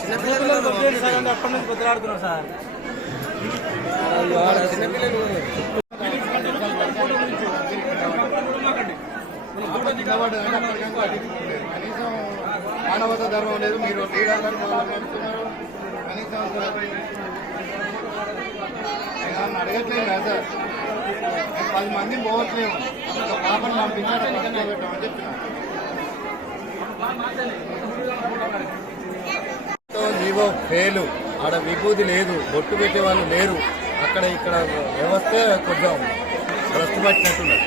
చిన్నపిల్లలు అప్పటి నుంచి బతులాడుతున్నారు సార్. చిన్నపిల్లలు కనీసం మానవత ధర్మం లేదు. మీరు లీడర్లను కనీసం అడగట్లేదు కదా సార్. 10 మందిని పోవట్లేము. ఒక పాపను పంపించారు పెట్టామని చెప్తున్నాను. జీవో ఫెయిలు, ఆడ విభూతి లేదు, బొట్టు పెట్టే వాళ్ళు లేరు. అక్కడ ఇక్కడ వ్యవస్థ కొంచెం భ్రష్టు పట్టినట్టున్నది.